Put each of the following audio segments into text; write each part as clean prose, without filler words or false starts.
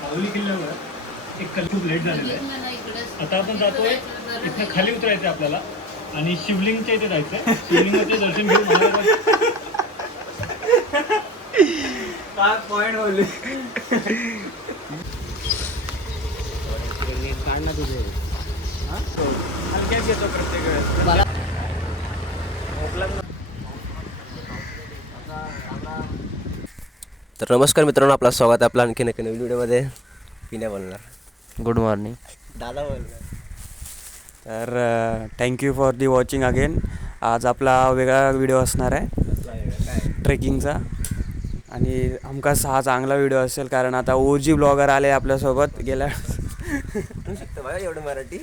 माहुली किल्ल्यावर एक खूप लेट झालेलं आहे. आता आपण जातोय, इथनं खाली उतरायचं आपल्याला आणि शिवलिंगच्या इथे जायचंय. शिवलिंगाचे दर्शन घेऊन पॉइंट बोलले तर नमस्कार मित्रांनो, आपलं स्वागत आहे आपला आणखीन एका नवीन व्हिडिओमध्ये. पिण्या बोलणार. Good morning. दादा बोलणार. तर thank you for the watching again. आज आपला वेगळा व्हिडिओ असणार आहे ट्रेकिंगचा आणि हमखास हा चांगला व्हिडिओ असेल कारण आता ओजी ब्लॉगर आले आपल्यासोबत. गेल्या शिकतो बघा एवढं मराठी.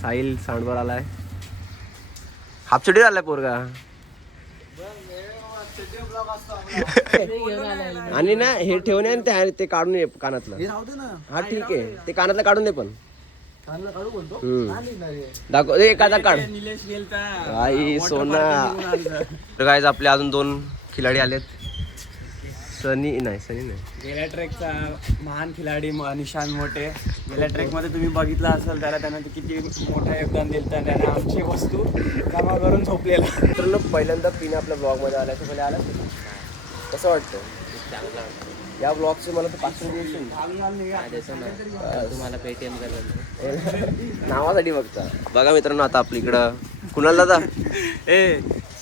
साहिल साऊंडवर आलाय. हापचडी आलाय पोरगा. आणि ना हे ठेवून आणि ते काढून ये कानातलं. हा ठीक आहे, ते कानातलं काढून दे पण. दाखव एखादा काढ. आई सोना. तर काय आपले अजून 2 खिलाडी आलेत. सनी नाही. गेल्या ट्रेकचा महान खिलाडी निशांत मोठे. गेल्या ट्रेकमध्ये तुम्ही बघितला असेल त्यानं किती मोठं योगदान दिलं. त्याने आमची वस्तू जमा करून झोपलेला. मित्रांनो, पहिल्यांदा पिणे आपल्या ब्लॉगमध्ये आला. पहिले आला कसं वाटतं? या ब्लॉगचे मला तर 500 दिवस तुम्हाला पेटीएम नावासाठी बघता. बघा मित्रांनो, आता आपल्या इकडं कुणाला दादा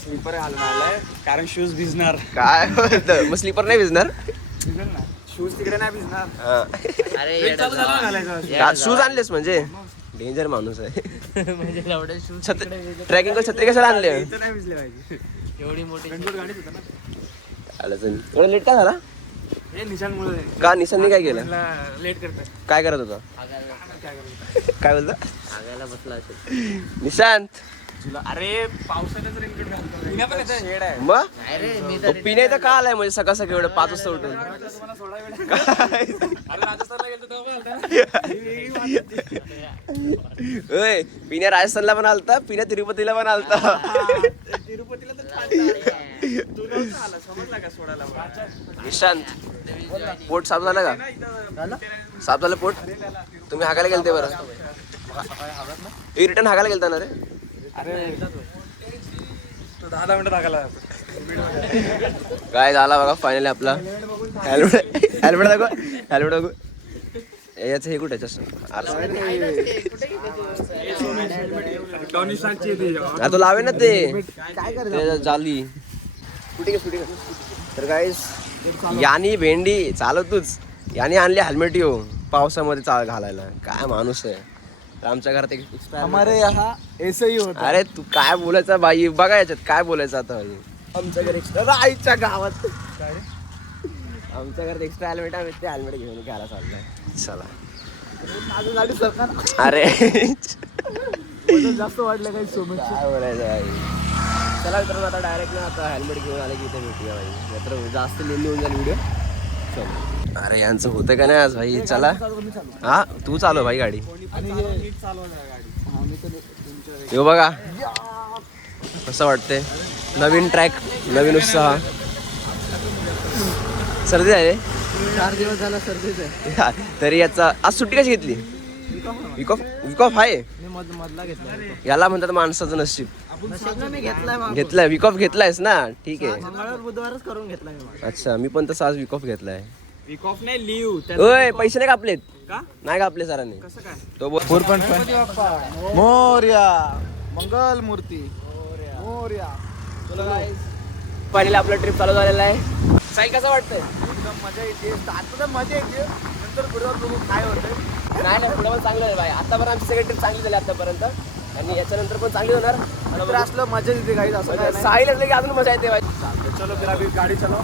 स्लीपर घालून आलाय कारण शूज भिजणार. काय बोलतं? मग स्लीपर नाही भिजणार? शूज तिकडे नाही भिजणार. शूज आणलेस म्हणजे डेंजर माणूस आहे. म्हणजे एवढे शूज ट्रॅकिंग छत्री कशाला आणले? नाही भिजले पाहिजे. एवढी मोठी गाडीत होता ना. एवढा लेट काय झाला? हे निशांमुळे का निशांनी काय केलं? लेट करतोय. काय करत होता? काय बोलता? आगायला बसला असेल. निशांत अरे पावसाळ्याचं रेनकोट घालतो. पिण्या पण येतं. शेड आहे. मग अरे मी पिण्या इथं का आलाय म्हणजे सकाळ सकाळी एवढं 5 वाजता उठून? राजस्थानला गेलो होय, पिण्या राजस्थानला पण आलता, पिण्या तिरुपतीला पण आलता. तिरुपतीला तर समजला का सोडायला. निशांत पोट साफ झालं का? साफ झालं पोट? तुम्ही हाकायला गेलते बरं? रिटर्न हाकायला गेलता ना रे? अरे तो 10 मिनिटं टाकायला. काय झाला बघा फायनली आपला हेल्मेट दाखव. हेल्मेट दाखव. याचं हे कुठे तो लावे ना ते जाली कुठे. तर गाईस यानी भेंडी चालवतोच. यानी आणली हेल्मेट येऊ पावसामध्ये घालायला. काय माणूस आहे. आमच्या घरात एक हमारे यहाँ ऐसे ही होता. अरे तू काय बोलायचं बाई? बघा याच्यात काय बोलायचं आता. आमच्या घरी एक्स्ट्रा आईच्या गावात आमच्या घरात एक्स्ट्रा हेल्मेट आहे. ते हेल्मेट घेऊन घ्यायला चाललंय. चला अरे जास्त वाटलं काही सोबत. काय बोलायचं बाई. चला मित्रांनो, आता डायरेक्ट ना आता हेल्मेट घेऊन आले की इथे भेटूया बाई. नाहीतर जास्त लेंदी होऊन जाईल व्हिडिओ. चल. अरे यांचं होतं का नाही आज भाई? चला. हा तू चालव भाई गाडी. येऊ बघा कसं वाटतंय. नवीन ट्रॅक, नवीन उत्साह. सर्दी आहे 4 दिवस झाला सर्दीच आहे. तरी याचा आज सुट्टी कशी घेतली? वीक ऑफ आहे. मधला घेतला. याला म्हणतात माणसाचं नशीब. मी घेतलाय. घेतलाय वीक ऑफ घेतलायस ना? ठीक आहे. मंगळवार बुधवारच करून घेतलाय. अच्छा, मी पण तसं आज वीक ऑफ घेतलाय. वीक ऑफ नाही, लिव्ह. ओय पैसे नाही कापलेत का? नाही कापले सरांनी. कसं काय? तो मोर्या मंगल मूर्ती मोर्या. फायनली आपला ट्रिप चालू झालेला आहे. साई कसं वाटतंय? एकदम मजा येते. आता तर मजा येते, नंतर पुढे बघू काय होतंय. नाही पुढे पण चांगलं आहे भाई. आतापर्यंत आमची सगळी ट्रिप चांगली झाली आतापर्यंत आणि याच्यानंतर पण चांगली होणार. नंतर असलं मजा येते काही. असं साहिल असलं की अजून मजा येते भाई. चलो फिर अभी गाडी चलो.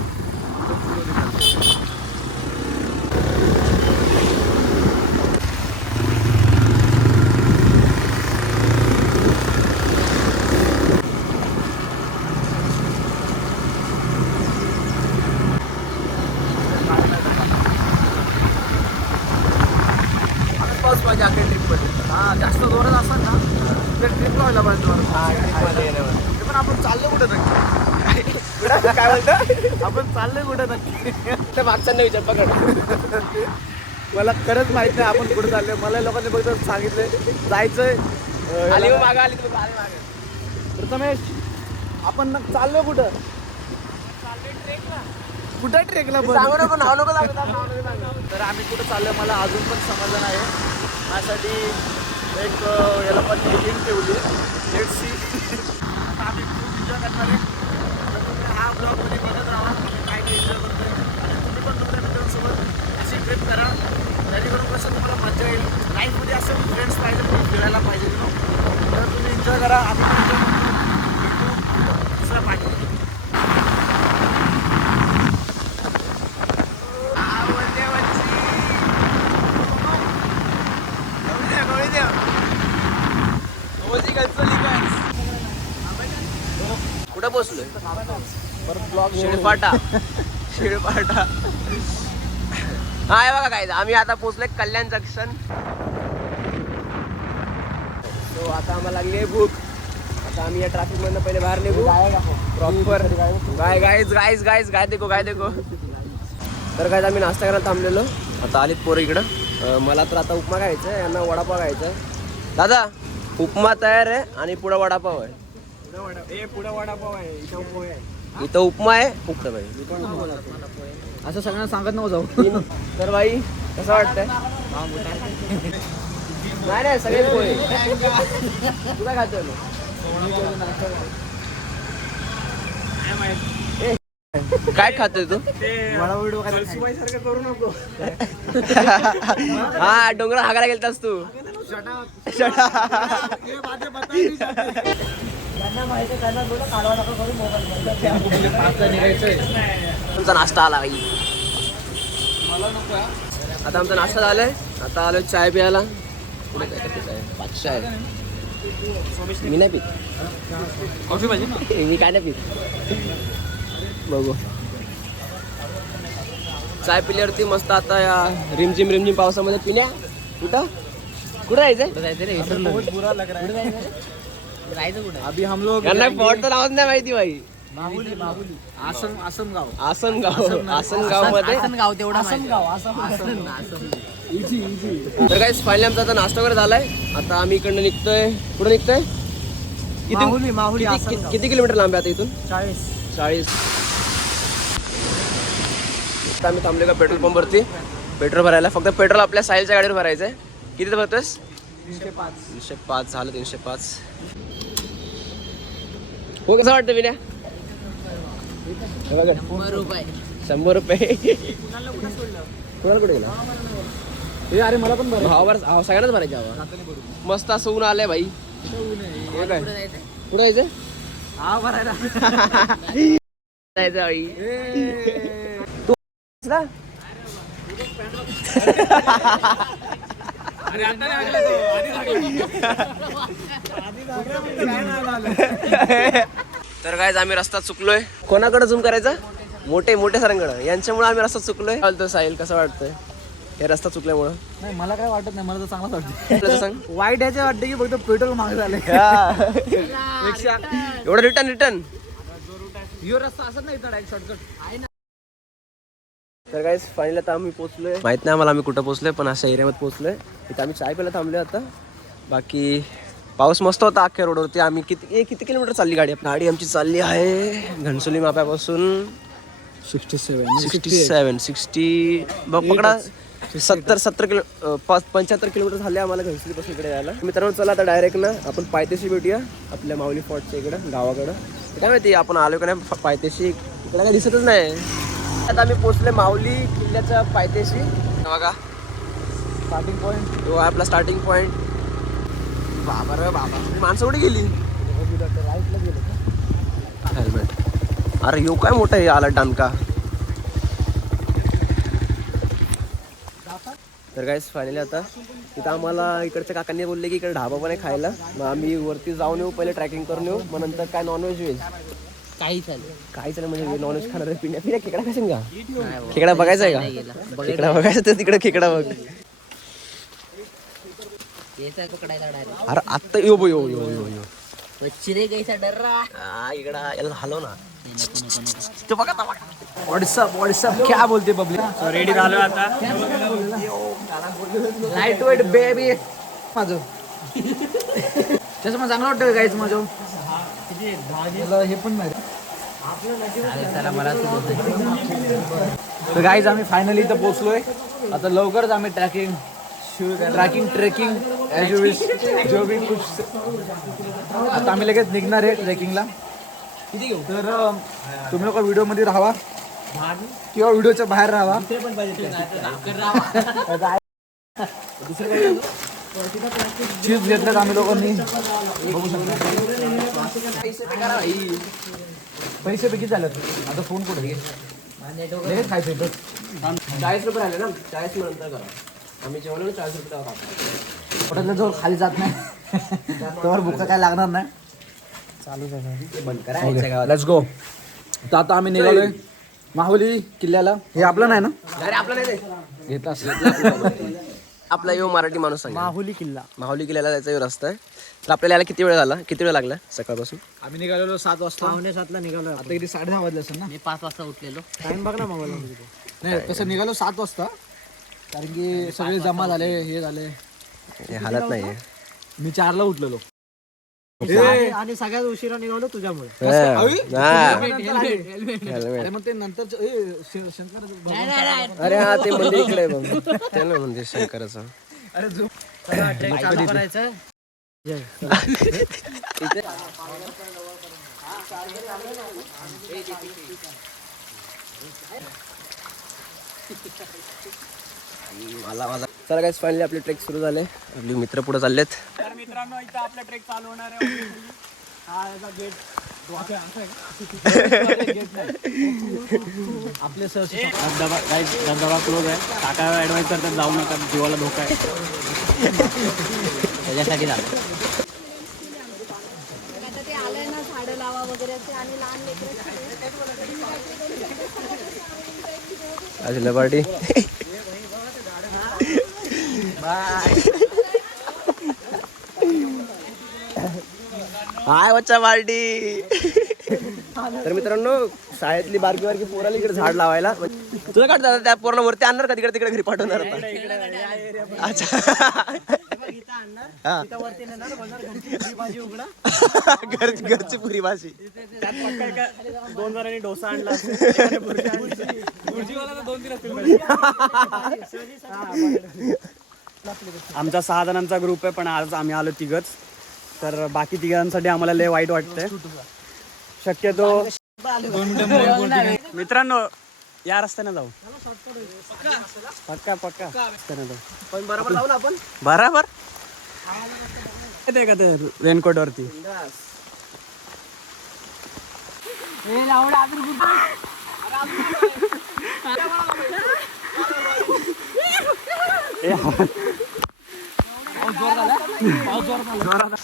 पाहिजे अख्या ट्रिपमध्ये. हा जास्त जोरात असाल ना तर ट्रिप लावायला पाहिजे ते पण आपण चाललो कुठं नक्की काय बोलतो आपण चाललोय कुठं नक्की ते मागच्यांना विचार पकड. मला खरंच माहित नाही आपण कुठे चाललोय. मला लोकांनी फक्त सांगितलंय जायचंय आली हो मागं आली तुम्ही आले मागं. प्रथमेश आपण चाललोय कुठं कुठं ट्रेकला सांगू नको नाव नको सांगू, नाव नको सांगू. तर आम्ही कुठं चाललोय मला अजून पण समजलं नाही. माझ्यासाठी एक याला पण लिंक ठेवली लेट सी. आता आम्ही खूप एन्जॉय करणार आहे. तर तुम्ही हा ब्लॉगमध्ये बघत राहा आम्ही काय काय एन्जॉय करतोय. आणि तुम्ही पण तुमच्या मित्रांसोबत अशी ट्रिप करा जेणेकरून कसं तुम्हाला मजा येईल. लाईफमध्ये असं फ्रेंड्स पाहिजे तुम्ही फिरायला पाहिजे तर तुम्ही एन्जॉय करा. आम्ही पण एन्जॉय करतो. भेटू दुसऱ्या पाठी. कुठं पोहोचलोय शिळपाटा. शिळपाटा हा आहे बघा काय. आम्ही आता पोहोचलोय कल्याण जंक्शन. सो आता आम्हाला लागली आहे भूक. आता आम्ही या ट्रॅफिक मधनं पहिले बाहेर निघू प्रॉपर. गाय गाईज गाईज गाईज गाय देखो गाय देखो. तर काय आम्ही नाश्ता करायला थांबलेलो. आता आलीत पोरं इकडं. मला तर आता उपमा खायचा आहे, यांना वडापाव खायचा आहे. दादा उपमा तयार आहे आणि पुढं वडापाव आहे. पुढे वडापाव आहे इथं पोहे आहे. इथं उपमा आहे उपमा भाई. असं सगळ्यांना सांगत नको जाऊ. तर बाई कसं वाटतंय. नाही नाही सगळे पोहे. तू काय खातोय मग. काय खातोय तू. करू नको. हा डोंगरात हागायला गेलतास तू. तुमचा नाश्ता आला बाई. आता आमचा नाश्ता झालाय. आता आलोय चाय प्यायला. पुढे काय करते पाच चाय. मी नाही पीत कॉफी पाहिजे. मी काय नाही पीत. बघू चाय पिल्यावरती मस्त. आता या रिमझिम रिमझिम पावसामध्ये पिण्या कुठं कुठं जायचंय. जायचं रे विसरलो. जायचं कुठं. अभी हम लोग यांना पॉट तर नावच नाही माहिती बाई. माहुली माहुली आसनगाव आसनगाव मध्ये गाव तेवढा तर काय फायनली आमचा आता नाश्ता वगैरे झालाय. आता आम्ही इकडनं निघतोय. कुठं निघतोय. माहुली किती किलोमीटर लांब आहे आता इथून. 40. आता आम्ही थांबले का पेट्रोल पंपवरती पेट्रोल भरायला. फक्त पेट्रोल आपल्या साहिलच्या गाडीवर भरायचं आहे. किती तर भरतोस. 305 झालं. 305 हो. कसं वाटतं विनया. 100 रुपये. कुणाला कुठे गेला. अरे मला पण बरं भावावर सगळ्यांनाच भरायचे हवा. मस्त असं ऊन आलंय भाई. हे काय कुठं जायचं. हा भरायला जायचं बाई. तू तर काय आम्ही रस्ता चुकलोय. कोणाकडे झूम करायचा. मोठे मोठे सरांकडे. यांच्यामुळे आम्ही रस्ता चुकलोय. चालतं साहिल कसं वाटतंय हे रस्ता चुकल्यामुळं. नाही मला काय वाटत नाही. मला तर चांगलाच वाटतं. तुला सांग वाईट याचे वाटते की फक्त पेट्रोल महाग झाले. एवढं रिटर्न यो रस्ता असत नाही तर शॉर्टकट. तर काय फायनली आता आम्ही पोहोचलोय. माहित नाही आम्हाला आम्ही कुठं पोहोचलोय पण अशा एरियामध्ये पोहोचलोय. इथं आम्ही चाय प्यायला थांबलोय. आता बाकी पाऊस मस्त होता अख्ख्या रोडवरती. आम्ही किती किलोमीटर चालली गाडी. गाडी आमची चालली आहे घणसोली माप्यापासून 60 पकडा 70 किलो 75 किलोमीटर झाले आम्हाला घणसोलीपासून इकडे यायला. मित्रांनो चला आता डायरेक्ट ना आपण पायथ्याशी भेटूया आपल्या माऊली फोर्टच्या इकडं गावाकडं. काय माहिती आपण आलो का नाही पायथ्याशी. इकडे काय दिसतच नाही. आता आम्ही पोहोचले माऊली किल्ल्याच्या पायथ्याशी. बघा स्टार्टिंग पॉईंट तो आपला स्टार्टिंग पॉईंट. बाबा रे बाबा माणसं कुठे गेली. हेल्मेट. अरे यो काय मोठा आहे आला डानका. तर काय फायनली आता इथं आम्हाला इकडच्या काकांनी बोलले की इकडे ढाबा पण आहे खायला. मग आम्ही वरती जाऊन येऊ पहिले ट्रॅकिंग करून येऊ. मग नंतर काय नॉनव्हेज व्हेज काही चालेल म्हणजे नॉनव्हेज खाणार पिण्या खेकडा खाशील का. खेकडा बघायचा आहे का. खेकडा बघायचा तर तिकडे खेकडा बघ. कैसा पकडायचा डायरेक्ट अरे आत्ता यो बो यो यो यो यो मच्छी रे कैसा डर रहा इकडा याला हलव ना. व्हॉट्सअप क्या बोलते पब्लिक. रेडी झालो आता. लाईट वेट बेबी माझं चष्मा चांगला वाटतं काहीच माझं. हे पण नाही. तर गाईज आम्ही फायनली इथं पोहोचलोय. आता लवकरच आम्ही tracking trekking as you wish जो बी कुछ. आता आम्ही लगेच निघणार आहे ट्रेकिंगला. तर तुम्ही लोक व्हिडिओमध्ये राहावा किंवा व्हिडिओच्या बाहेर राहावा. चीज घेतल्यात आम्ही लोकांनी बघू शकता. पैसे किती झालेत आता. फोन कुठे लगेच खायचं 40 रुपये आले ना. 40 नंतर करा. आम्ही जेवलो 40 रुपये तेव्हा कापतो. हॉटेलला जवळ खाली जात नाही तेव्हा भुका काय लागणार नाही. बंद करा. Let's go. तर आता आम्ही निघालोय माहुली किल्ल्याला. हे आपलं नाही ना. अरे आपलं नाही ते. घेत असेल आपला यो मराठी माणूस सांगा. माहुली किल्ला. माहुली किल्ल्याला जायचा यो रस्ता आहे. तर आपल्याला यायला किती वेळ झाला. किती वेळ लागला सकाळपासून. आम्ही निघालेलो 7 वाजता. 7:45 निघालो. आता किती 10:30 वाजले असेल ना. मी 5 वाजता उठलेलो. टाइम बघ ना मोबाईल. नाही तसं निघालो 7 वाजता कारण की सगळे जमा झाले हे झाले. हे हालत नाही. मी 4ला उठलेलो. आणि सगळ्यात उशिरा निघालो तुझ्यामुळे. अरे मग ते नंतर शंकर. अरे हा ते मंदिर इकडे बघ. त्याला मंदिर शंकराचं. अरे जो चालू करायचं. मला माझा चला काय फायनली आपले ट्रेक सुरू झाले. आपले मित्र पुढे चाललेत. तर मित्रांनो इथं आपला ट्रेक चालू होणार आहे. हा याचा गेट आपले सर धबधबा काही धबधबा क्लोज आहे. काका ॲडवाईस करतात जाऊ नका जीवाला धोका आहे. त्याच्यासाठी झालं. ते आलंय ना झाडं लावा वगैरे असे आणि लहान लेकरं आज पार्टी. हाय बच्चा पार्टी. तर मित्रांनो शाळेतली बारकी बारकी पोराला इकडे झाड लावायला. तुझं काढ दादा. त्या पोराला वरती आणणार का तिकडे घरी पाठवणार होता. अच्छा घरची पुरी भाजी. 2 जणांनी डोसा आणला. आमचा 6 जणांचा ग्रुप आहे पण आज आम्ही आलो 3घच. तर बाकी 3घांसाठी आम्हाला लय वाईट वाटतंय. शक्यतो मित्रांनो या रस्त्याने जाऊ. पक्का रस्त्याने जाऊ. पण बरोबर जाऊ ना आपण. बरोबर का ते रेनकोट वरती.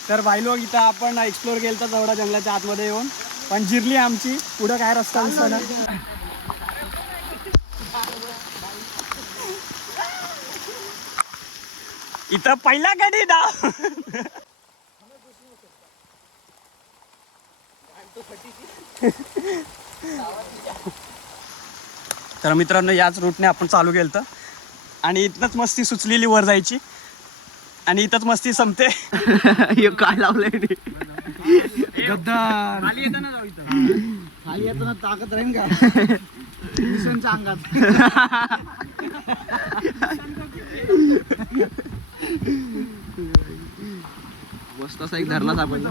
तर बायलोग इथं आपण एक्सप्लोर केलं तर तेवढा जंगलाच्या आतमध्ये येऊन पण जिरली आमची. पुढं काय रस्ता दिसला. इथं पहिला गाडी डाव. तर मित्रांनो याच रूटने आपण चालू केलं तर आणि इथनच मस्ती सुचलेली वर जायची आणि इथंच मस्ती संपते. काय लावलंय गद्दार. खाली येताना जाऊ. इथं खाली येताना ताकद राहील का मिशनच्या अंगात. मस्त असा एक धरला आपण.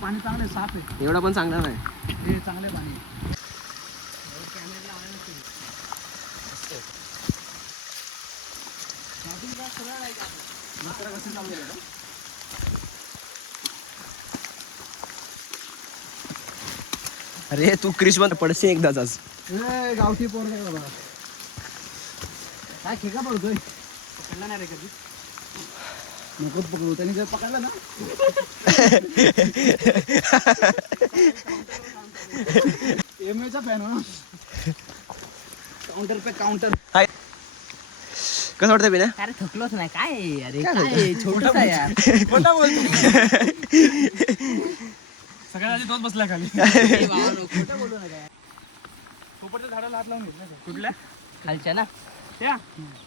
पाणी चांगलं साफ आहे. एवढा पण चांगला नाही. हे चांगले पाणी. अरे तू क्रिश बंद पडसे एकदाच आज. गावठी पोर काय खेका पडतोय. नाही रे कधी. नकोच पकडू. त्यांनी जर पकडलं ना एमएचा फॅन हो. काउंटर पे काउंटर. कसं वाटतं बिना अरे थकलोच नाही काय अरे काय छोटस आहे यार खोटा बोलतो सगळ्यात आधी तोच बसला खाली खोटं बोलू नका पोपटच्या झाडाला हात लावून घेतला कुठल्या खालच्या ना त्या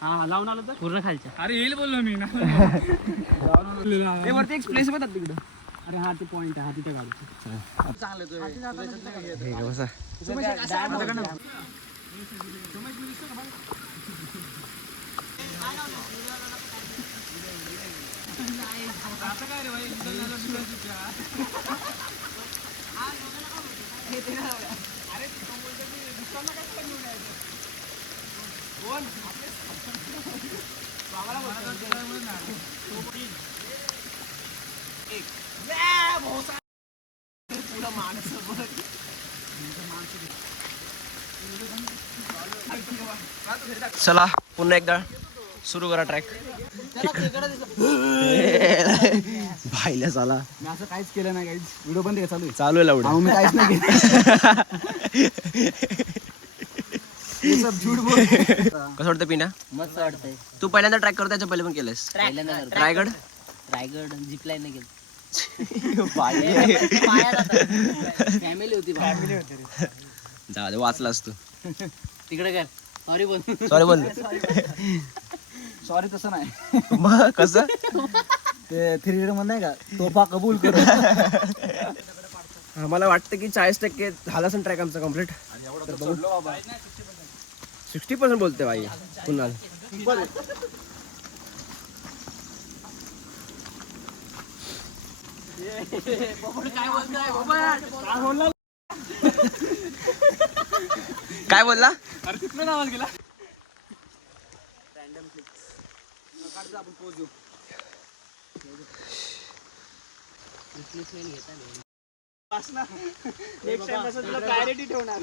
हा लावून आलं तर पूर्ण खालच्या अरे येईल बोललो मी ना ते वरती एक प्लेस बघतात तिकडं अरे हा ते पॉइंट आहे हा तिथे काढू चांगलं बसा चला पुन्हा एकदा सुरू करा ट्रॅक भाईला चला मी असं काहीच केलं नाही काहीच व्हिडिओ पण चालू आहे चालू आहे लावड मी काहीच नाही केलं झूठ बोल कसं वाटतं पिना मस्त वाटतंय तू पहिल्यांदा ट्रॅक करतो त्याच्या पहिले पण केलंस रायगड रायगड झिपलाईन नाही गेलं फॅमिली होती जा दे वाचलास तू तिकडे काय सॉरी बोल सॉरी बोल सॉरी तसं नाही मग कसं ते थ्री इडियट मध्ये नाही का तोफा कबूल कर आम्हाला वाटतं की 40% झाला असेल ट्रॅक आमचा कम्प्लीट 60% बोलते भाई पुन्हा काय बोलला अरे तिथलं नावाज गेला आपण पोहोचू तुला प्रायोरिटी ठेवणार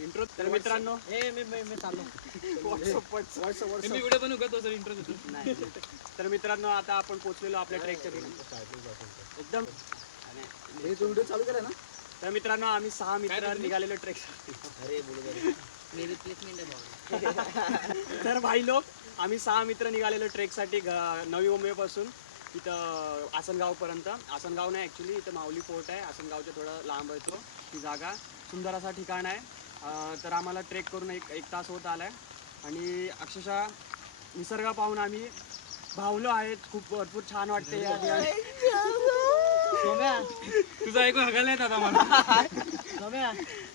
इंट्रो तर मित्रांनो व्हिडिओ पण उगत सर इंट्रो तर मित्रांनो आता आपण पोहोचलेलो आपल्या ट्रेकच्या एकदम व्हिडिओ चालू केला ना तर मित्रांनो आम्ही 6 मित्र निघालेलो ट्रेक तर भाई लोक आम्ही 6 मित्र निघालेलो ट्रेकसाठी नवी मुंबईपासून इथं आसनगावपर्यंत आसनगाव नाही ॲक्च्युली इथं माऊली फोर्ट आहे आसनगावच्या थोडं लांब आहे तो ती जागा सुंदर असा ठिकाण आहे तर आम्हाला ट्रेक करून एक तास होत आला आहे आणि अक्षरशः निसर्ग पाहून आम्ही भावलो आहेत खूप भरपूर छान वाटते या ठिकाणी तुझं ऐकून हगायला येत आता मला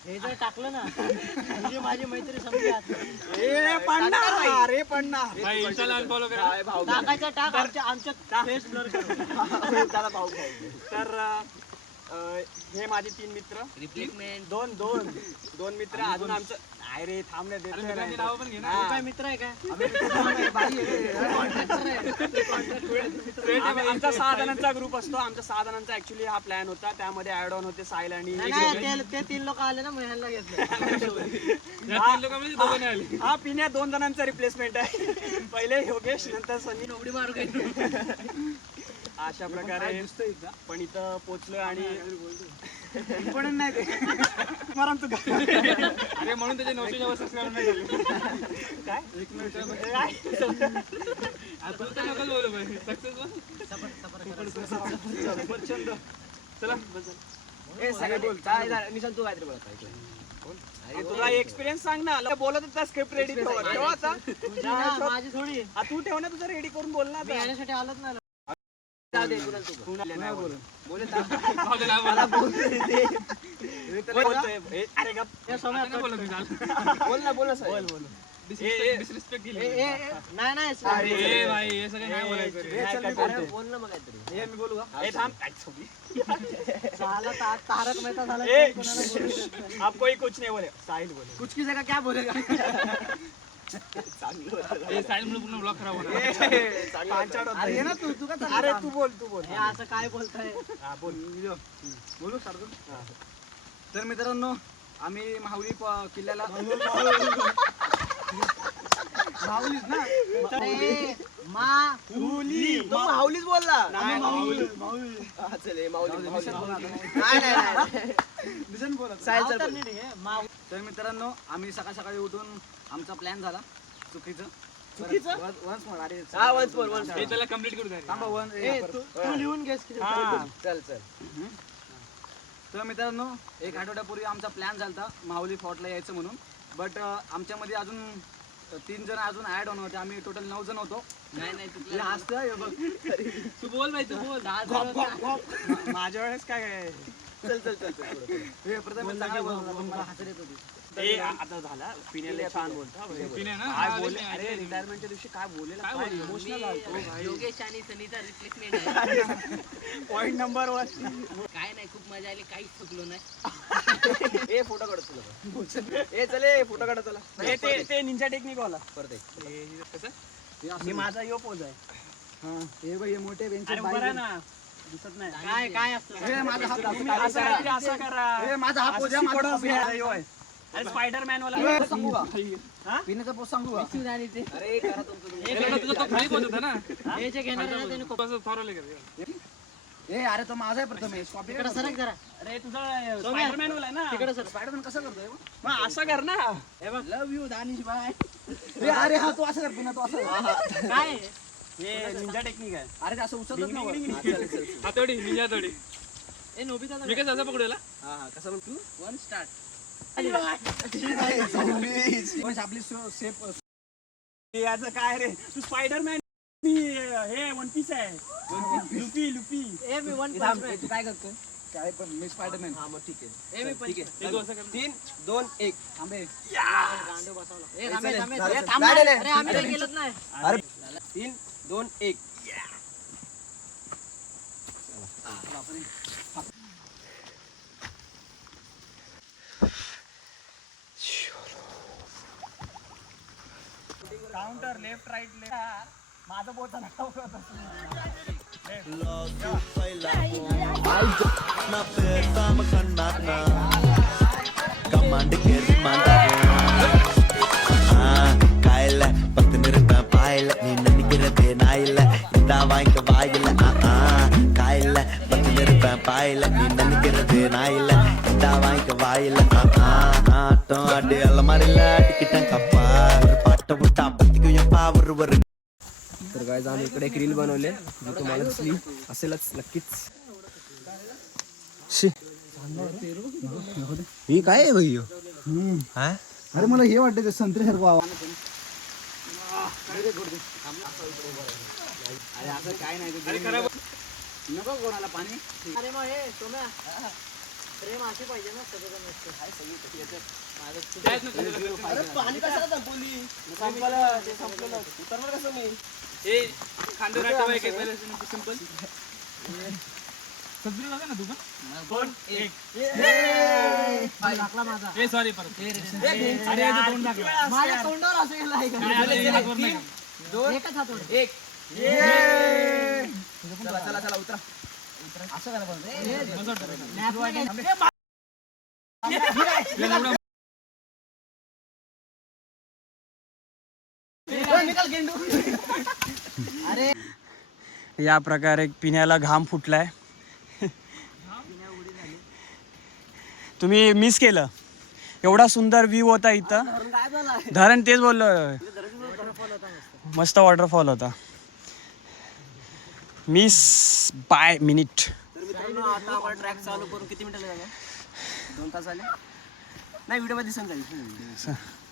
हे जर टाकलं ना म्हणजे माझी मैत्री समजा टाकायचा टाक आमच्या फेस ब्लर तर हे माझे 3 मित्र रिप्लेसमेंट दोन मित्र अजून आमचं नाही रे थांबले काय मित्र आहे काय आमचा 6 जणांचा ग्रुप असतो आमचा 6 जणांचा ऍक्च्युली हा प्लॅन होता त्यामध्ये ऍड ऑन होते साहिल आणि ते 3 लोक आले ना महिन्याला घेतले हा पिण्या 2 जणांचा रिप्लेसमेंट आहे पहिले योगेश नंतर सनी उडी मारू काही अशा प्रकारे पण इथं पोचलोय आणि पण नाही ते अरे म्हणून त्याचे 900 सबस्क्राईबर नाही झाले काय चला निशांत तू काहीतरी बोलत तुला एक्सपिरियन्स सांग ना बोलत होता स्क्रिप्ट रेडी माझी थोडी तू ठेव ना तुझं रेडी करून बोल ना येण्यासाठी आलंच नाही अरे गप बोल ना बोल डिसरिस्पेक्ट केली बोल ना मग काहीतरी मी बोलू का थांब तारक मेहता झाला आप कोई कुछ नहीं बोले साहिल बोले कुछ की जगह क्या बोलेगा साहिल म्हणून पूर्ण ब्लॉग खराब होणार अरे ना तू का अरे तू बोल असं काय बोलताय हा बोलू सारखं तर मित्रांनो आम्ही माहुली किल्ल्याला माहुलीच ना माहुलीच बोलला तर मित्रांनो आम्ही सकाळ सकाळी उठून आमचा प्लॅन झाला चुकीचं वन्स मोर अरे हे त्याला कम्प्लीट करू द्या. थांबा तू लिहून घेस की चल तर मित्रांनो एक आठवड्यापूर्वी आमचा प्लॅन झाला माहुली फोर्टला यायचं म्हणून बट आमच्यामध्ये अजून 3 जण अजून ऍड होणार होते. आम्ही टोटल 9 जण होतो. नाही असतं हे बघ तू बोल भाई तू बोल. माझ्या वेळेस काय चल हे प्रथम मला हसत येत होती. आता झाला पिण्याला छान बोलतो पिण्या ना काय बोलले अरे रिटायरमेंटच्या दिवशी काय बोललेला काय इमोशनल झालतो योगेश आणि सनीचा रिप्लेसमेंट आहे. पॉइंट नंबर 1 काय नाही खूप मजा आली काहीच चुकलो नाही. ए फोटो काढतो तुला ए चले फोटो काढतो तुला ते निंजा टेक्निक वाला परत मी माझा यो पोज आहे हा हे बघ हे मोठे बेंच ना दिसत नाही काय असतं हे माझा हा असं करा हे माझा हा पोज आहे माझा copy आहे. अरे स्पायडरमॅन वाला हे सांगू का पिण्याचा पोज सांगू का अरे करा तुमचं तुझा तो खाली बोलत होता ना. हे जे घेणार आहे ना त्याने खूप असं ठरवलं का? ए अरे तो माझा आहे प्रथमेश कॉपी तिकडे सरक जरा अरे तुझा स्पायडरमॅन वाला आहे ना तिकडे सर स्पायडरमॅन कसं करतोय मग असं कर ना लव यू दानिश बाय अरे हा तू असं कर पिना तू असं काय हे निंजा टेक्निक आहे अरे ते असं उचलत ना हातोडी निंजा हातोडी. ए नोबिता मी काय त्याचा पकडूला. हा कसं म्हणतो वन स्टार्ट आपली सेफ याचं काय रे तू स्पायडरमॅन मी हे वन पीस आहे लुपी ए मी वन तू काय करतोय काय पण मी स्पायडरमॅन हा मग ठीक आहे ए मी पण हे तू असं कर. 3 2 1 थांबे गांडो बसवला ए थांबे थांबे झालं, ए, झालं. थांब नाही, ना. नाही, अरे आम्ही काही केलंच नाही 3 2 1 काउंटर लेफ्ट राईट लेफ्ट माझं बोट கமாண்டு கேட்டு காயில 10 நிறுத்தம் பாயில நீ நினைக்கிறதே நான் இல்ல இந்த வாய்க்க வாயில காயில 10 நிறுத்தம் பாயில நீ நினைக்கிறதே நான் இல்ல இந்த வாய்க்க வாயில ஆட்டம் ஆடி அல்ல மாதிரில அடிக்கிட்டேன் கப்பா ஒரு பாட்டை விட்டா பத்திக்கும் எப்பா ஒரு तर गाइस आम्ही इकडे एक रील बनवले जी तुम्हाला दिसली असेलच नक्कीच. ही काय आहे भाई हा अरे मला हे वाटतं ते संत्री सारखं वावा अरे असं काय नाही नको कोणाला पाणी अरे मग हे सोम्या प्रेम अशी पाहिजे ना सगळं नसतं अरे पाणी कशाला संपवली ते संपलं उतरणार कसं मी हे खांद्यावर हात ठेवायचे पहिले सिंपल. सगळी लागा ना तू का? 2 1 टाकला माझा ए सॉरी परत. अरे याचं तोंड टाकलं. माझ्या तोंडावर असं गेला आहे का? काय आलं, हे हातवर नाही का? एकच हात वर. चला चला उतरा असं करा पण नॅप नाही घ्यायचं. या प्रकारे पिण्याला घाम फुटलाय. तुम्ही मिस केलं. एवढा सुंदर व्ह्यू होता इथं. धरण तेच बोललो मस्त वॉटरफॉल होता. Miss by minute. तर मित्रांनो आता आपण ट्रॅक चालू करून किती मिनिटं झाले 2 तास झाले नाही व्हिडिओ मध्ये दिसून जाईल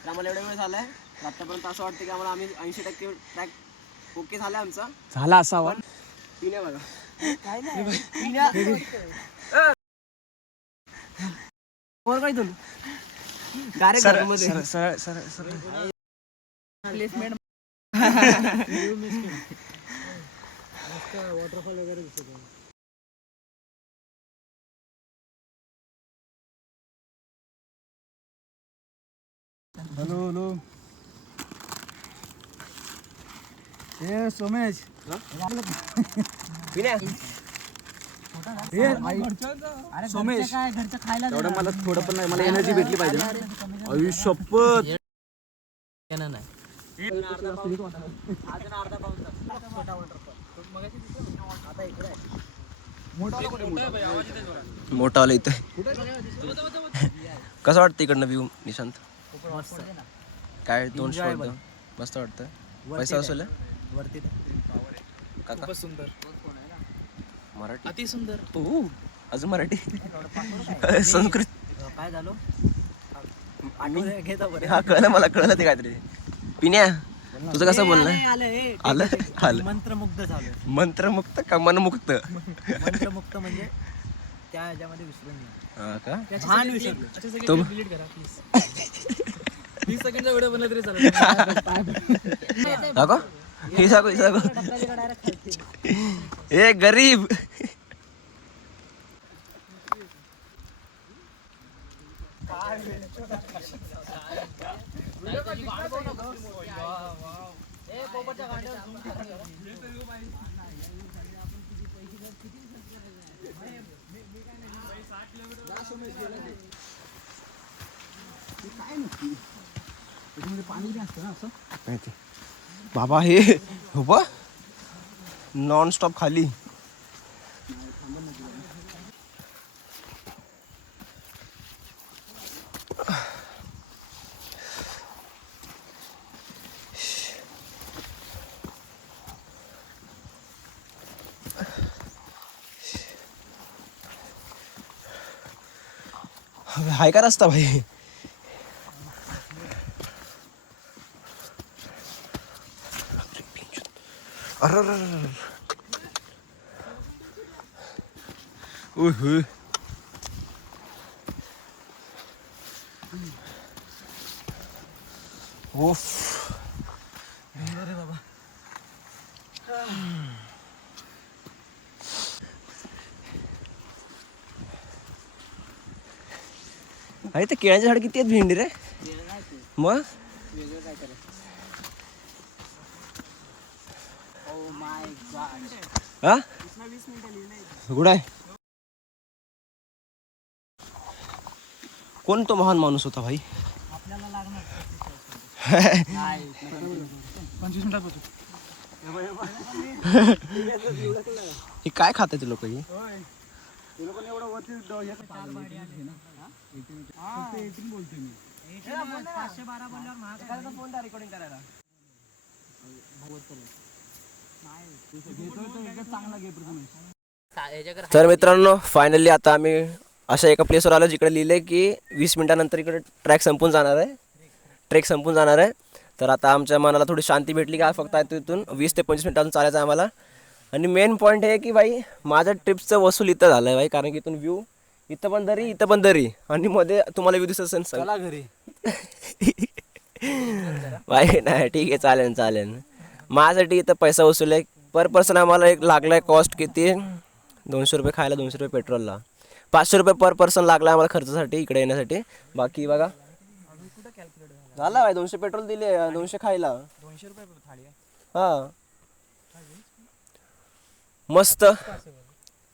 तर आम्हाला एवढा वेळ झालाय आतापर्यंत असं वाटतं की आम्हाला 80% ट्रॅक ओके झाला आमचा झाला असावा. पिण्या बघा काय नाही पिण्या वर काय तुम्ही डायरेक्ट सर घरामध्ये sir sir sir placement waterfall वगैरे दिसत आहे. हॅलो ए सोमेश पिण्या अरे सोमेश काय घरचं खायला एवढं मला थोडं पण नाही मला एनर्जी भेटली पाहिजे आयुष्यपत अजून अर्धा पाऊन छोटा वॉटरफॉल आता इकडे आहे मोठा वाला इथे. कसं वाटतं इकडनं व्ह्यू निशांत? काय 2 शॉट मस्त वाटतं. पैसा वसूल आहे वरती काका? सुंदर मराठी अति सुंदर. अजून मराठी संस्कृत काय झालं घेता बरं. हा कळलं ते काहीतरी. पिण्या तुझं कसं बोलणं? आलं आलं. मंत्रमुग्ध झालं. मंत्रमुक्त का मनमुक्त? मंत्रमुक्त म्हणजे त्या ह्याच्यामध्ये विसरून गेलो. हा का? भान विसरलो. तुम 30 सेकंडचा व्हिडिओ बनला तरी चालेल. दाखव हे दाखव ए गरीब. बाबा हे हो नॉन स्टॉप खाली. हाय का रस्ता भाई? अरे अरे ते केळ्याचे झाड किती आहेत भेंडी रे? मग हा कुठं आहे? कोण तो महान माणूस होता भाई? आपल्याला लागणार 25 मिनिटात पोहोचू. हे काय खात ते लोक? हे तर मित्रांनो फायनली आता आम्ही अशा एका प्लेसवर आलो जिकडे लिहिले की 20 मिनिटानंतर इकडे ट्रॅक संपून जाणार आहे. तर आता आमच्या मनाला थोडी शांती भेटली की फक्त तिथून 20 ते 25 मिनिटांतून चालायचं आहे आम्हाला. आणि मेन पॉईंट हे की भाई माझ्या ट्रिपचं वसूल इथं झालं आहे भाई, कारण की इथून व्ह्यू इथं पण दरी आणि मध्ये तुम्हाला व्ह्यू दिसत असेल चला घरी भाई. नाही ठीक आहे चालेल. माझ्यासाठी इथं पैसा वसूल आहे. पर पर्सन आम्हाला एक लागला आहे कॉस्ट किती 200 रुपये खायला, 200 रुपये पेट्रोलला, 500 रुपये पर पर्सन लागला आम्हाला खर्चासाठी इकडे येण्यासाठी. बाकी बघा झाला भाई 200 पेट्रोल दिले, 200 खायला, 200 रुपये थाळी आहे. हा मस्त.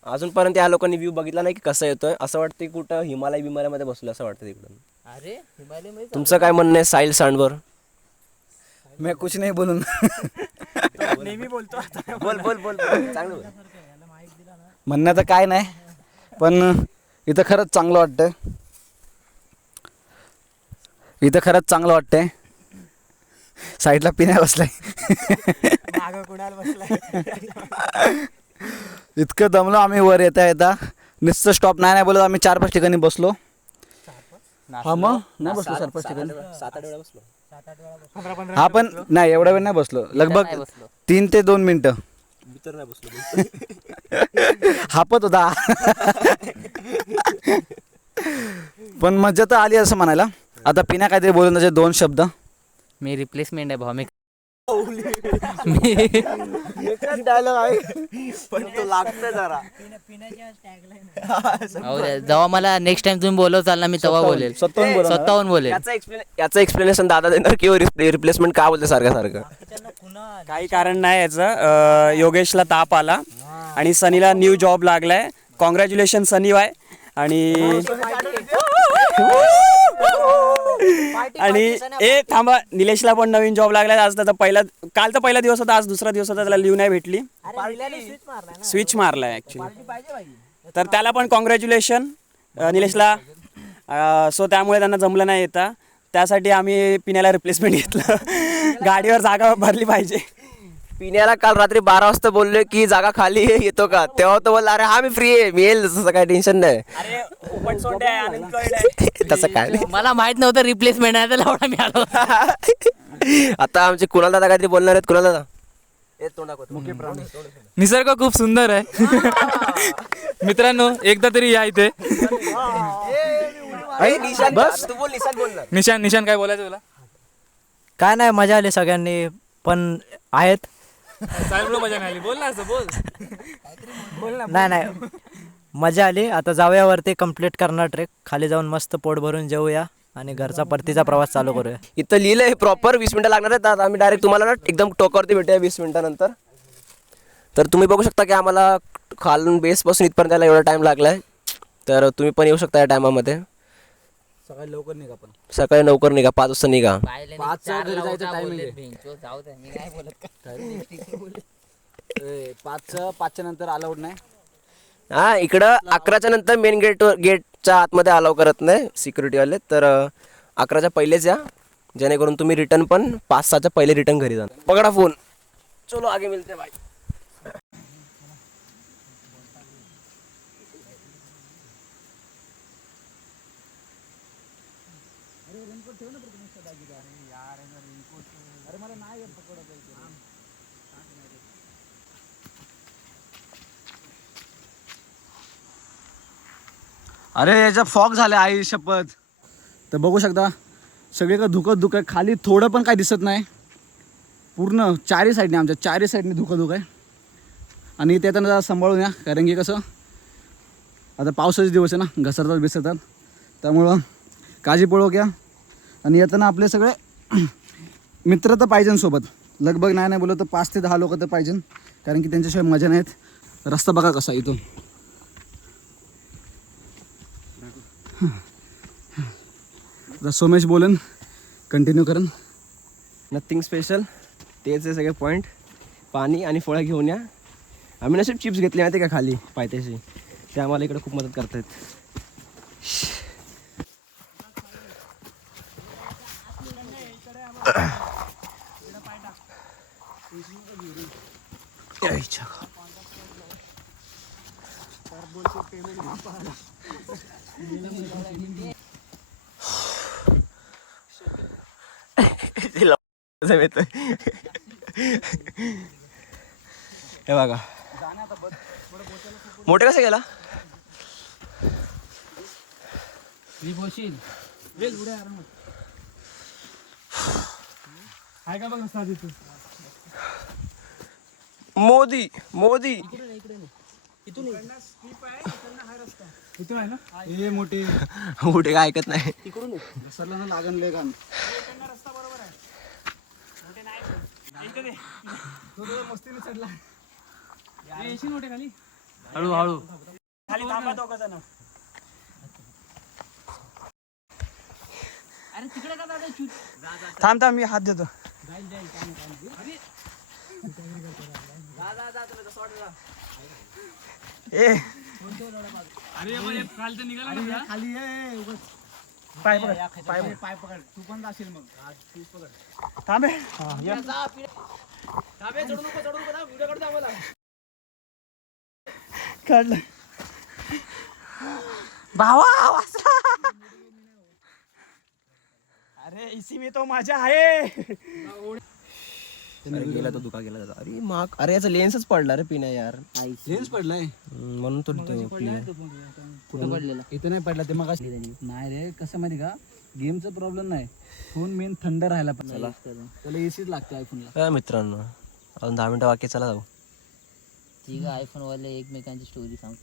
अजूनपर्यंत या लोकांनी व्ह्यू बघितला नाही की कसं येतोय. असं वाटतं की कुठं हिमालयामध्ये बसलं असं वाटतं तिकडून. अरे हिमालय मध्ये तुमचं काय म्हणणं आहे साहिल सांडवर? मैं कुछ नहीं बोलूँ. नेहमी बोलतो बोल चांगलं. म्हणणं तर काय नाही, पण इथं खरंच चांगलं वाटतंय. साईडला पिण्या बसलाय. मागं कुणाला बसलाय. इतकं दमलो आम्ही वर येता नुसतं स्टॉप नाही बोलत. आम्ही 4-5 ठिकाणी बसलो. हा मग नाही बसलो 4-5 ठिकाणी. 7-8 वेळा बसलो. हा पण नाही एवढा वेळ नाही बसलो, लगभग 3 ते 2 मिनिटं. मी तर नाही बसलो. हापत होता. पण मजा तर आली असं म्हणायला. आता पिण्या काहीतरी बोलून त्याचे 2 शब्द. मी रिप्लेसमेंट आहे भाऊ. डायलॉग आहे पण तो लागतं जरा. जेव्हा मला नेक्स्ट टाइम तुम्ही बोलवताल ना मी तेव्हा बोलेल, स्वतःहून बोलेल. याचं एक्सप्लेनेशन दादा देणार किंवा रिप्लेसमेंट का बोलते सारखं? काही कारण नाही याचं. योगेशला ताप आला आणि सनीला न्यू जॉब लागलाय. कॉंग्रॅच्युलेशन सनी बाय. आणि आणि ए थांबा, निलेशला पण नवीन जॉब लागला. आज त्याचा कालचा पहिला दिवस होता, आज दुसरा दिवस होता. त्याला लिव्ह नाही भेटली, स्विच मारलाय ऍक्च्युली. तर त्याला पण कॉंग्रॅच्युलेशन निलेशला. सो त्यामुळे त्यांना जमलं नाही येता, त्यासाठी आम्ही पिण्याला रिप्लेसमेंट घेतलं. गाडीवर जागा भरली पाहिजे. पिण्याला काल रात्री 12 वाजता बोललोय की जागा खाली आहे, येतो का? तेव्हा तो बोलला अरे हा मी फ्री आहे, मी येईल, तसं काही टेन्शन नाही. अरे ओपन सोंडे आहे, अनएम्प्लॉईड आहे. तसं काय नाही. मला माहित नव्हतं रिप्लेसमेंट आहे, तर एवढा मी आलो. आता आमचे कुणाल दादा काहीतरी बोलणार आहेत. कुणाल दादा निसर्ग खूप सुंदर आहे. मित्रांनो एकदा तरी या इथे. बस तू बोल, निशांत बोलणार. निशान काय बोलायचं तुला? काय नाही, मजा आली सगळ्यांनी, पण आहेत चालू मजा नाही आली, बोल ना असं बोल. नाही मजा आली. आता जाऊया वरती, कम्प्लीट करणार ट्रेक. खाली जाऊन मस्त पोट भरून जेवूया आणि घरचा परतीचा प्रवास चालू करूया. इथं लिहिलंय प्रॉपर 20 मिनिटं लागणार आहेत. आम्ही डायरेक्ट तुम्हाला ना एकदम टोकावरती भेटूया 20 मिनिटानंतर. तर तुम्ही बघू शकता की आम्हाला खालून बेसपासून इथपर्यंत यायला एवढा टाईम लागलाय. तर तुम्ही पण येऊ शकता या टायमामध्ये. सकाळी लवकर निघा, पण सकाळी लवकर निघा, 5 वाजता निघा. 5च्या घरी जायचं टायमिंग आहे. 5च्या नंतर अलाउड नाही. हा, इकडं 11च्या नंतर मेन गेटच्या आतमध्ये अलाव करत नाही सिक्युरिटीवाले. तर 11च्या पहिलेच या, जेणेकरून तुम्ही रिटर्न पण 5-6च्या पहिले रिटर्न घरी जा. पकडा फोन, चलो आगे मिलते भाई. अरे याच्या फॉग झाले, आई शपथ. तर बघू शकता सगळीकडे धुकं आहे. खाली थोडं पण काय दिसत नाही. पूर्ण चारही साईडने, आमच्या चारही साईडने धुकं आहे. आणि ते त्यांना जरा सांभाळून या, कारण की कसं आता पावसाचे दिवस आहे ना, घसरतात बिसरतात. त्यामुळं काळजीपूर्वक या. आणि येताना आपले सगळे मित्र तर पाहिजे सोबत. लगबग नाही बोलत तर 5 ते 10 लोक तर पाहिजे, कारण की त्यांच्याशिवाय मजा नाहीत. रस्ता बघा कसा इथून. सोमेश बोलन कंटिन्यू करन. नथिंग स्पेशल, तेच आहे सगळे पॉईंट. पाणी आणि फळं घेऊन या. आम्ही नशीब चिप्स घेतले माहिती का खाली पायथ्याशी, ते आम्हाला इकडे खूप मदत करतात. हे बघा मोठे कसं गेला. मोदी इथून आहे ना हे मोठे मोठे काय ऐकत नाही. घसरला ना लागण ले गाण. मस्तीने चढला. हळू खाली थांबा दोघं जण. थांब मी हात देतो. खाली पाय पकड तू पण जाशील मग. थांबे काढलं भावा वाचला. अरे इसी में तो मजा आहे. गेला तो दुका गेला. अरे माग, अरे याचा लेन्सच पडला रे पिण्या यार. लेन्स पडलाय म्हणून तो कुठं पडलेला? इथं नाही पडला ते मग. नाही रे, कसं माहिती का, गेमचा प्रॉब्लेम नाही, फोन मेन थंड राहायला पण त्याला एसीच लागते आयफोनला. मित्रांनो अजून 10 मिनिटं बाकी, चला जाऊ. ठीक आहे, आयफोन वाले एकमेकांची स्टोरी सांग.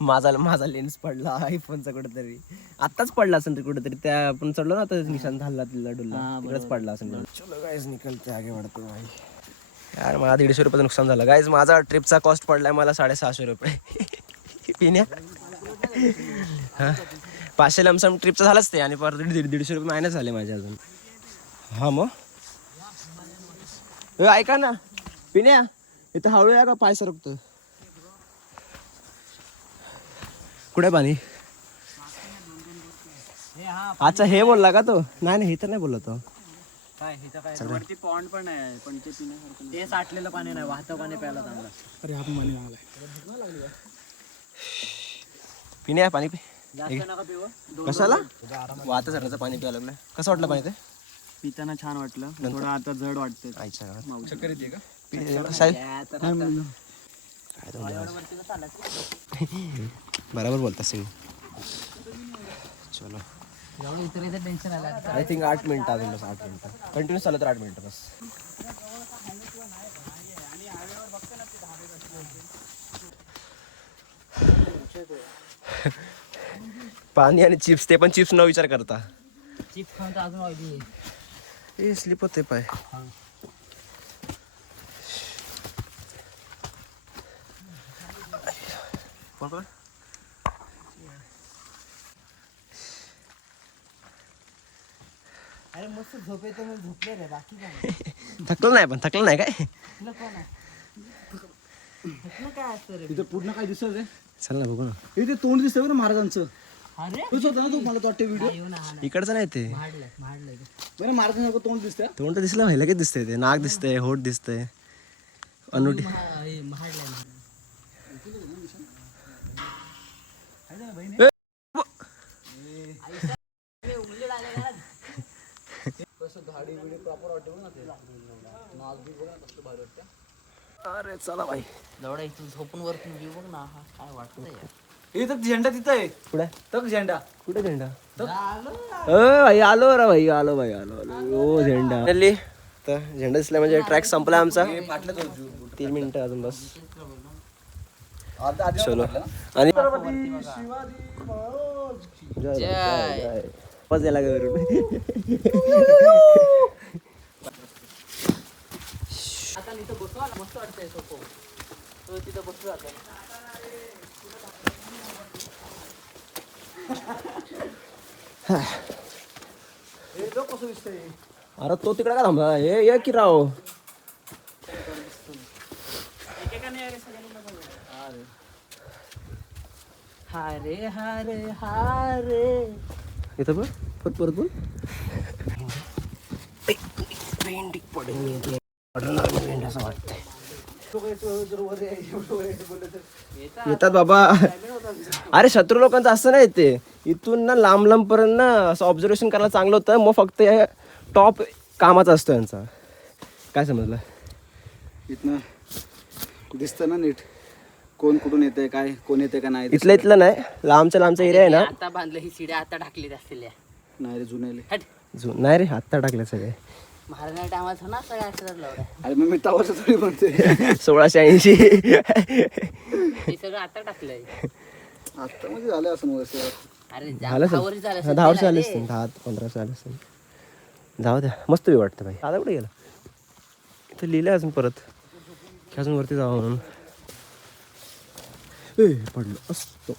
माझा लेन्स पडला आयफोनचा कुठेतरी. आत्ताच पडला असेल कुठेतरी. त्या आपण चढलो ना आता निशांत हल्ला तिला डुल्ला, तिकडेच पडला असेल. चलो गाईज निकलते आगे बढ़ते भाई. यार मला 150 रुपयाचं नुकसान झालं गाईज. माझा ट्रिपचा कॉस्ट पडलाय मला 650 रुपये. पिण्या 500 लमसम ट्रिपचं झालंच ते आणि परत 150 रुपये मायनस झाले माझे अजून. हा मग ऐका ना पिण्या इथं हळू या का पाय सरकतो. कुठे पाणी अच्छा हे बोलला का तो. नाही हे तर नाही बोलला तो. काय हिथं काय वरती पॉन्ड पण आहे पण ते पिण्यासारखं ते साठलेलं पाणी नाही वाहतं पाणी प्यायला चांगलं. अरे आपण पाणी लागलाय पिण्या पाणी पी. जास्त नका पिऊ. कशाला वाहतं सारखं पाणी प्यायला लागलं. कसं वाटलं पाणी ते पिताना छान वाटलं थोडं आता जड वाटतं. आईच्या गावात. चक्कर येते का बरोबर बोलता सिंग. चलो टेन्शन आलं. आय थिंक 8 मिनिटं अजून बस 8 मिनिटं कंटिन्यू चालत 8 मिनिटं बस. पाणी आणि चिप्स ते पण चिप्स न विचार करता. चिप्स खाऊन तर अजून ऑइली हे स्लिप होते पाय. अरे मस्त झोप येते मग झोपले रे बाकी काय. थकलं नाही पण थकलं नाही काय. तुला कोण आहे काय असतं रे. तिथं पूर्ण काय दिसत रे. चल ना बघू ना. इथे तोंड दिसतंय बरं महाराजांचं. अरे तूच होता ना तू मला तो वाटतं व्हिडिओ. इकडचं नाही ते माडलंय बरं महाराजांसारखं तोंड दिसतंय. तोंड तर दिसलं व्हायला लगेच दिसतंय ते. नाक दिसतंय होट दिसतंय अनुटी. अरे चला भाई जवळ इथून झोपून वरतून व्ह्यू बघ ना. हा काय वाटतंय यार. इथं झेंडा तिथं आहे. कुठे तक झेंडा. कुठे झेंडा. भाई आलो रा भाई आलो भाई आलो ओ झेंडा. तर झेंडा दिसला म्हणजे ट्रॅक संपला आमचा. 3 मिनिटं अजून बस. चलो आणि बस याला आता इथं बसवा ना मस्त वाटतंय सोपं. तो तिथं बसू आता. अरे तो तिकडे का थांबला. हे ये की राव. हारे हारे हारे इथं बघ परत बोल. असं वाटतंय येतात बाबा. अरे शत्रू लोकांचं असं नाही ते. इथून ना लांब लांब पर्यंत ना असं ऑब्झर्वेशन करायला चांगलं होतं. मग फक्त टॉप कामाचा असतो यांचा. काय समजलं. इथनं दिसतं ना नीट कोण कुठून येते काय कोण येते का नाही. इथलं नाही लांबचा एरिया आहे ना. आता बांधलं ही सिड्या आता टाकली असतील. नाही रे जुने. नाही रे आत्ता टाकले सगळे. महाराजा टायमात ना सगळ्या ऍक्सिडेंट लावलाय. अरे मग मी तवाच थोडी म्हणते. 1680 हे सगळं आता टाकलंय. आता म्हणजे झालं असं मग अरे झालं 10 वर्ष झालं. 10 वर्ष झाले असतील. 10-15 झाले असतील. जाऊ द्या मस्त बी वाटतं भाई. आता कुठे गेला. इथं लिहिलं अजून परत की अजून वरती जावं म्हणून. पडलं असतो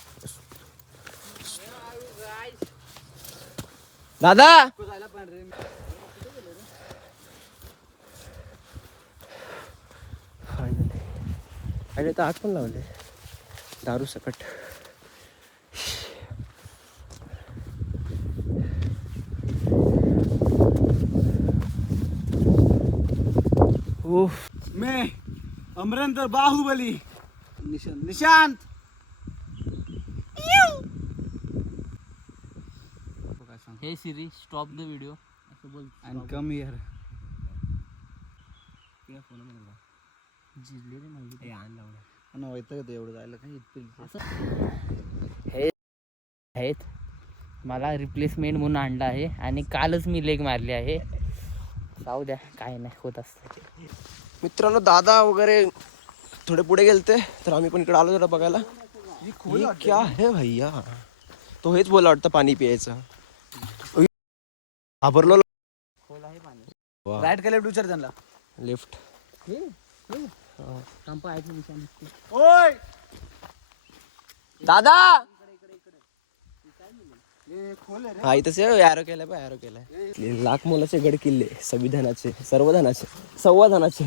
दादा. आणि तर आठ पण लावले दारू सकट. मैं अमरेंद्र बाहुबली निशांत. हे सिरी स्टॉप द व्हिडिओ असं बोल. And come here. जिजले रे माहिती एवढं जायला काही आहेत. मला रिप्लेसमेंट म्हणून आणलं आहे आणि कालच मी लेग मारली आहे. जाऊ द्या काय नाही होत असतं. मित्रांनो दादा वगैरे थोडे पुढे गेलते तर आम्ही पण इकडे आलो जरा बघायला. ये क्या है भैया. तो हेच बोला वाटतं पाणी प्यायचं. घाबरलो. राईट का लेफ्ट विचार त्यांना. लेफ्ट. ओय दादा हा इथंच ॲरो केलाय बा ॲरो केलाय. लाख मोलाचे गड किल्ले संविधानाचे संवाधानाचे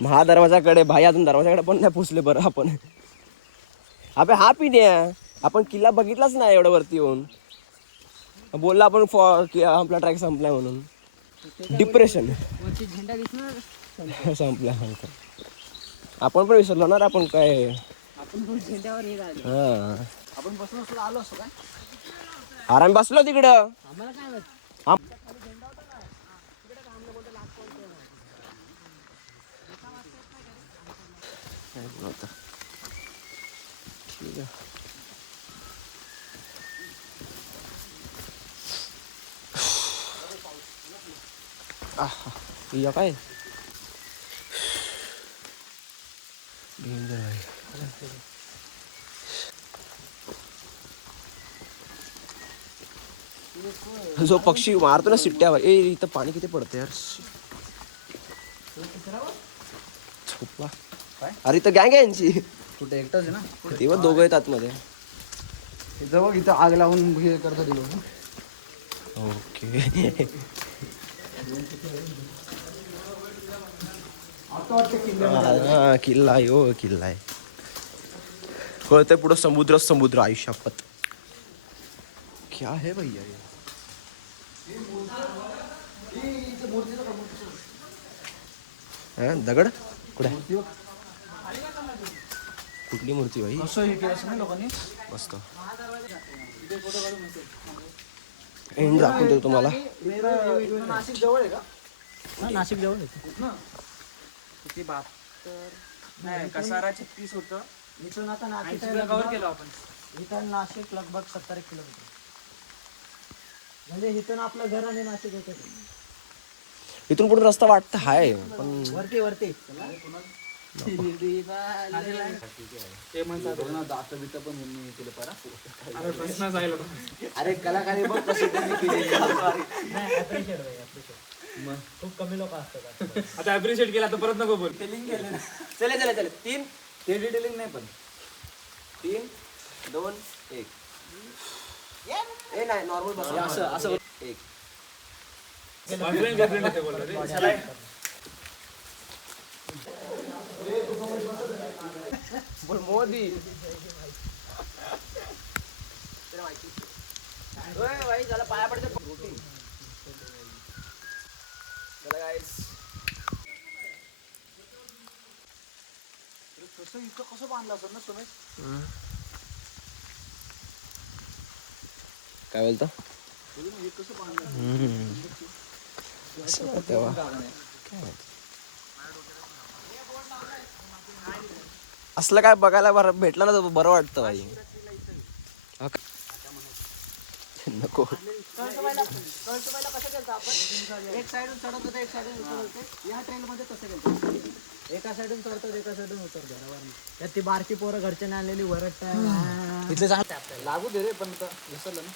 महादरवाजाकडे भाई अजून दरवाजाकडे पण नाही पोचले बरं आपण. अबे हा पिण्या आपण किल्ला बघितलाच नाही एवढं वरती येऊन. बोलला आपण आपला ट्रॅक संपलाय म्हणून. डिप्रेशन संपला. आपण पण विसरलो ना आपण काय. हा आपण बसून आलो असतो काय. आराम बसलो तिकडं. ठीक आहे. या काय जो पक्षी मारतो ना सिट्ट्या. इथं पाणी किती पडतं यार. झोपला. अरे इथं गँग आहे यांची. कुठे एकटाच आहे ना. तेव्हा दोघं आहेत आतमध्ये. इथं बघ इथं आग लावून हे करता दिलो. ओके. हा किल्ला आहे हो किल्ला आहे. कळतंय पुढं समुद्र आयुष्यापत. क्या है भैया ये. दगड कुठे कुठली मूर्ती भाई. मस्त एंड दाखवून देतो तुम्हाला. नाशिक जवळ आहे का. नाशिक जवळ किती 72 नाही कसारा 36 होतं. इथून आता नाशिक कव्हर केलं आपण. इथं नाशिक लगभग 70 किलोमीटर. म्हणजे इथून आपलं घर आणि नाशिक होतं. इथून पुढे रस्ता वाटतं हाय पण वरती वरती. अरे कलाकारी बघ कशी त्यांनी केली. खूप कमी लोक असतात. आता अप्रिशिएट केला तर परत नको बोल. डिटेलिंग केले ना. चले 3 ते डिटेलिंग नाही पण 3 2 1 ए नाही नॉर्मल बस. असं असं 1 बोल मोदी. भाई झाला पाया पडते. चला गाईस. इतकं कसं बांधलं असेल ना तुम्ही. काय बोलता. तेव्हा असलं काय बघायला बरं भेटलं ना तर बरं वाटतं भाई. नको कळसुबाईला कसं केलं आपण. एक साईडून चढत होतं एक साईडून उतरत होते. या ट्रेन मध्ये कसं केलं. एका साईडून चढतो एका साईडून उतरतो. त्यात ती बारकी पोरं घरच्याने आणलेली वरट इथले चांगलं लागू दे रे. पण विसरलं ना.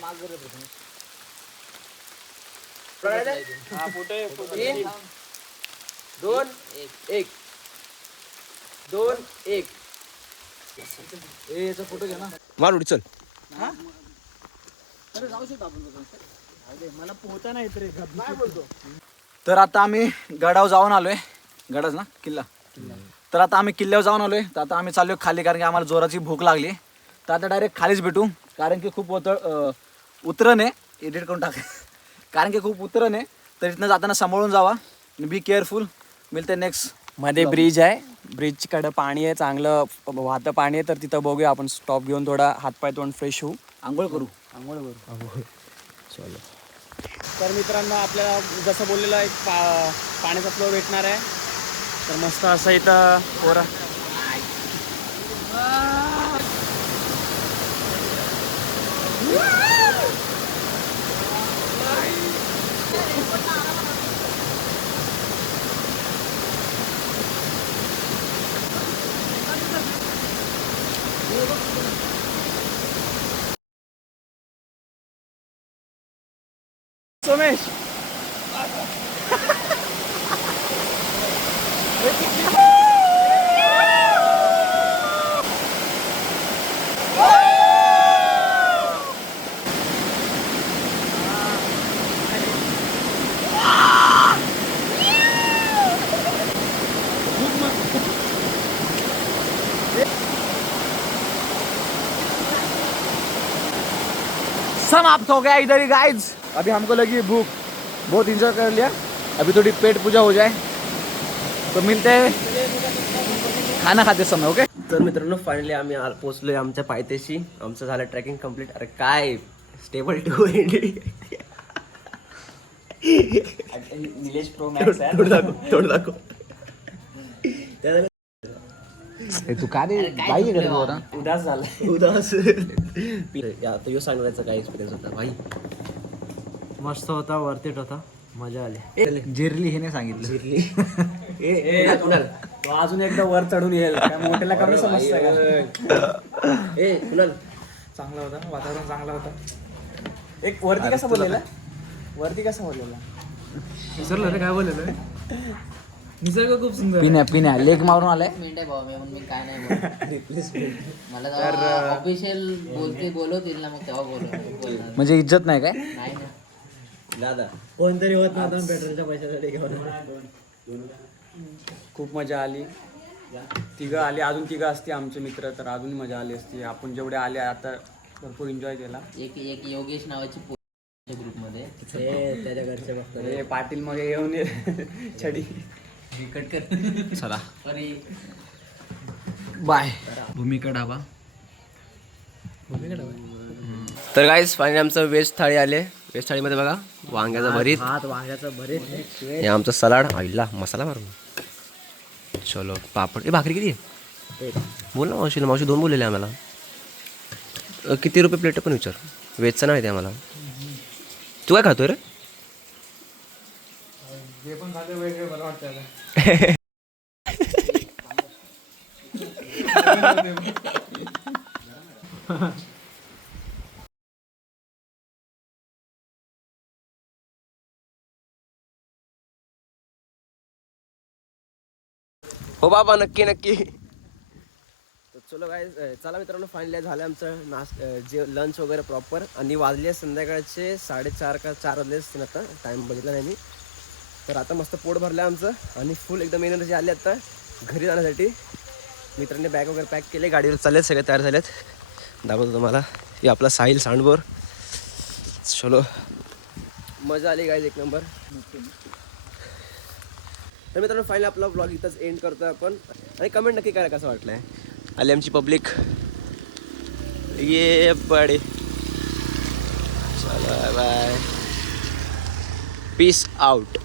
माग रे प्रथमेश. 3 2 1 2 1 याचा फोटो घ्या ना. मार उडी चल. अरे जाऊ शकतो आपण. मला पोहता नाही येत रे. काय बोलतो. तर आता आम्ही गडावर जाऊन आलोय. गडाच ना किल्ला. तर आता आम्ही किल्ल्यावर जाऊन आलोय. तर आता आम्ही चाललोय खाली कारण की आम्हाला जोराची भूक लागली. तर आता डायरेक्ट खालीच भेटू कारण की खूप उतरण आहे. एडिट करून टाक. कारण की खूप उतरण आहे. तर इथनं जाताना सांभाळून जावा. Be careful. मिळते नेक्स्ट. मध्ये ब्रिज आहे. ब्रिजकडं पाणी आहे चांगलं वाहतं पाणी आहे. तर तिथं बघूया आपण स्टॉप घेऊन थोडा हातपाय तोंड फ्रेश होऊ. आंघोळ करू. चलो. तर मित्रांनो आपल्याला जसं बोललेलं एक पाण्याचा फ्लो भेटणार आहे. तर मस्त असं इथं पोरा सोमेश. समाप्त हो गया इधर ही गाइज। अभी हमको लगी भूख, बहुत इंजॉय कर लिया, अभी थोड़ी पेट पूजा हो जाए तो मिलते हैं खाना खाते समय। ओके तर मित्रांनो फायनली आम्ही पोहोचलोय आमच्या पायथ्याशी. आमचं झालं ट्रेकिंग कम्प्लीट. अरे काय स्टेबल 2 निलेश प्रो मॅक्स थोडं दाखव. तू का रे बाई करत होता? उदास झाला उदास. आता यो सांगण्याचा काय एक्सपिरियन्स होता भाई? मस्त होता, वरतीट होता, मजा आली. जिरली हे नाही सांगितलं. तो अजून एकदा वर चढून येईल, काय मोठ्याला कमी समजतं का? कुणाल चांगला होता, वातावरण चांगला होता. एक वरती कसं बोललेला? वरती कसं बोललेला? विसरलं रे काय बोललेलं? निसर्ग खूप सुंदर. पिण्या लेक मारून आलाय. मिनिट आहे भाऊ, मी काय नाही बोलत. मला ऑफिशियल बोलवतील ना, मग तेव्हा बोलणार. म्हणजे इज्जत नाही काय? नाही ना. दादा कोणतरी होत नव्हतं पेट्रोलच्या पैशासाठी घेऊन. खूप मजा आली. तिघं आली, अजून तिघं असते आमचे मित्र तर अजून मजा आली असती. आपण जेवढे आले आता भरपूर एन्जॉय केला. एक योगेश नावाची ग्रुपमध्ये त्याच्या घरचे बघतात हे पाटील मग येऊन छडी कट कर. चला बाय. भूमिका ढाबा. तर गाईस फायनली आमचं व्हेज थाळी आले. व्हेज थाळीमध्ये बघा वांग्याचं भरीत, वांग्याचं भरीत, हे आमचं सलाड, आईला मसाला मारून, चलो पापड. ए भाकरी किती आहे? बोल ना मावशीला. मावशी 2 बोललेले आम्हाला. किती रुपये प्लेट पण विचार. व्हेजचं नाही ते आम्हाला. तू काय खातोय रे? जे पण खाते वेगळे बरं वाटतं. हो बाबा, नक्की नक्की. तर चलो काय, चला मित्रांनो फायनली झालं आमचं जे लंच वगैरे प्रॉपर. आणि वाजले संध्याकाळचे 4:30 का 4 वाजले असतील आता, टाईम बघितला नाही मी. तर आता मस्त पोट भरलं आमचं आणि फुल एकदम एनर्जी आली आता घरी जाण्यासाठी. मित्रांनी बॅग वगैरे पॅक केले, गाडीवर चाललेत, सगळे तयार झालेत. दाखवतो तुम्हाला. हे आपला साहिल सांडबोर. चलो मजा आली गाईज, एक नंबर. तर मित्रांनो फायनली आपला ब्लॉग इथंच एंड करतो आपण. आणि कमेंट नक्की करा कसं वाटलं आहे. आली आमची पब्लिक. ये बडे. चलो बाय. Peace out.